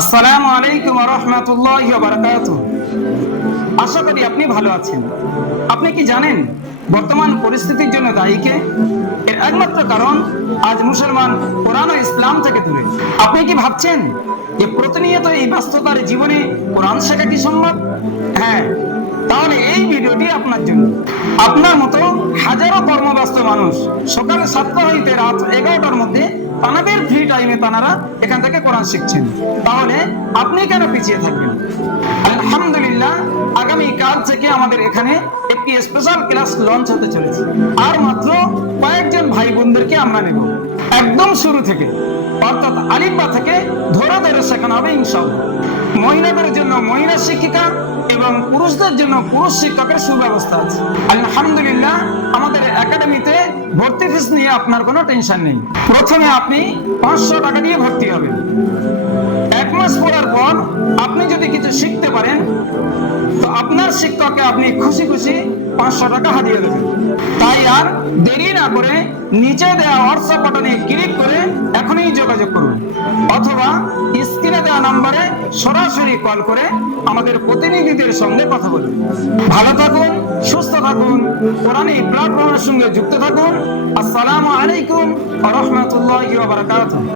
আসসালামু আলাইকুম ওয়া রাহমাতুল্লাহি ওয়া বারাকাতুহু। আশা করি আপনি ভালো আছেন। আপনি কি জানেন বর্তমান পরিস্থিতির জন্য দায়ী কে? এর একমাত্র কারণ আজ মুসলমান কোরআন ও ইসলাম থেকে দূরে। আপনি কি ভাবছেন যে প্রতিনিয়ত এই ব্যস্ততার জীবনে কোরআন শেখা কি সম্ভব? হ্যাঁ, তাহলে এই ভিডিওটি আপনার জন্য। আপনার মতো হাজারো কর্মব্যস্ত মানুষ সকাল 7টা হইতে রাত 11টার মধ্যে তানাদের ফ্রি টাইমে তানারা এখান থেকে কোরআন শিখছেন। তাহলে আপনি কেন পিছিয়ে থাকবেন? আলহামদুলিল্লাহ, আগামী কাল থেকে আমাদের এখানে একটি স্পেশাল ক্লাস লঞ্চ হতে চলেছে। আর মাত্র কয়েকজন ভাই বোনদেরকে আমরা নেব একদম শুরু থেকে, অর্থাৎ আলিফ বা থেকে ধরে ধরে শেখানো হবে ইনশাআল্লাহ। মহিলাদের জন্য মহিলা শিক্ষিকা এবং পুরুষদের জন্য পুরুষ শিক্ষকের সুব্যবস্থা আছে। আলহামদুলিল্লাহ, আমাদের একাডেমিতে ভর্তি ফিস নিয়ে আপনার কোনো টেনশন নেই। প্রথমে আপনি 500 টাকা দিয়ে ভর্তি হবেন। 1 মাস পড়ার পর আপনি যদি কিছু শিখতে পারেন তো আপনার শিক্ষককে আপনি খুশি খুশি 500 টাকা হাতিয়ে দেবেন। তাই আর দেরি না করে নিচে দেওয়া হোয়াটসঅ্যাপ বাটনে ক্লিক করে এখনই যোগাযোগ করুন, অথবা স্ক্রিনে দেওয়া নম্বরে সরাসরি কল করে আমাদের প্রতিনিধিদের সঙ্গে কথা বলুন। ভালো থাকুন, সুস্থ থাকুন, কোরআনী প্ল্যাটফর্মের সঙ্গে যুক্ত থাকুন। আসসালামু আলাইকুম ওয়া রাহমাতুল্লাহি ওয়া বারাকাতুহু।